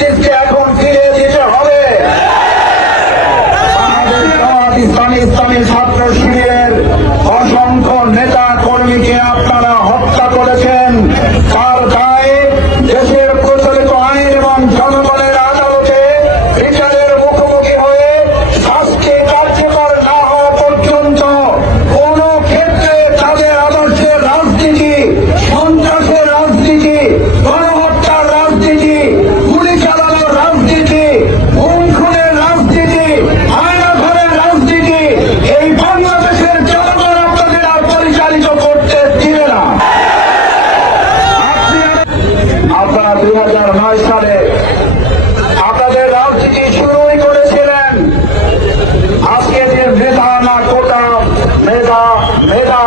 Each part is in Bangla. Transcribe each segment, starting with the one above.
জাস্টিসকে এখন ফিরিয়ে দিতে হবে। ইসলামী ছাত্র শিবিরের অসংখ্য নেতা কর্মীকে আপনারা হত্যা করেছেন। তার দায়ে দেশের প্রচলিত আইন এবং জনগণের আদালতে বিচারের মুখোমুখি হয়ে শাস্তি কার্যকর না হওয়া পর্যন্ত কোন ক্ষেত্রে তাদের আদর্শের রাজনীতি, সন্ত্রাসের রাজনীতি, গণহত্যার রাজনীতি, গুলি চালানোর রাজনীতি, খুন খুনের রাজনীতি, আয়নাঘরের রাজনীতি এই বাংলাদেশের জনগণ আপনাদের আর পরিচালিত করতে দিবে না। আপনারা 2009 সালে আপনাদের রাজনীতি শুরুই করেছিলেন। আজকে যে মেধা না কোটা, মেধা মেধা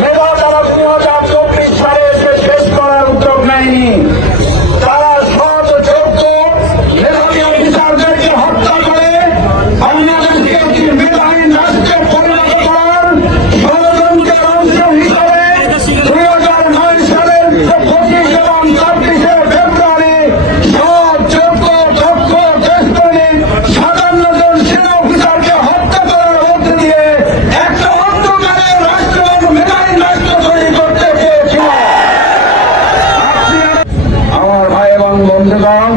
মেধা তারা 2024 সালে এসে শেষ করার উদ্যোগ নেয়নি। তারা সৎ যোগ্য মেধাবী অফিসারদেরকে হত্যা করে বাংলাদেশকে একটি মেধাহীন রাষ্ট্রে পরিণত করার ষড়যন্ত্রের অংশ হিসাবে 2009 সালের 25 এবং 26 ফেব্রুয়ারি সৎ যোগ্য দক্ষ দেশপ্রেমিক 57 জন সেনা অফিসারকে হত্যা করার মধ্য দিয়ে একটা অন্ধকারের রাষ্ট্র এবং মেধাহীন রাষ্ট্র তৈরি করতে চেয়েছিল। আমার ভাই এবং বন্ধুগণ,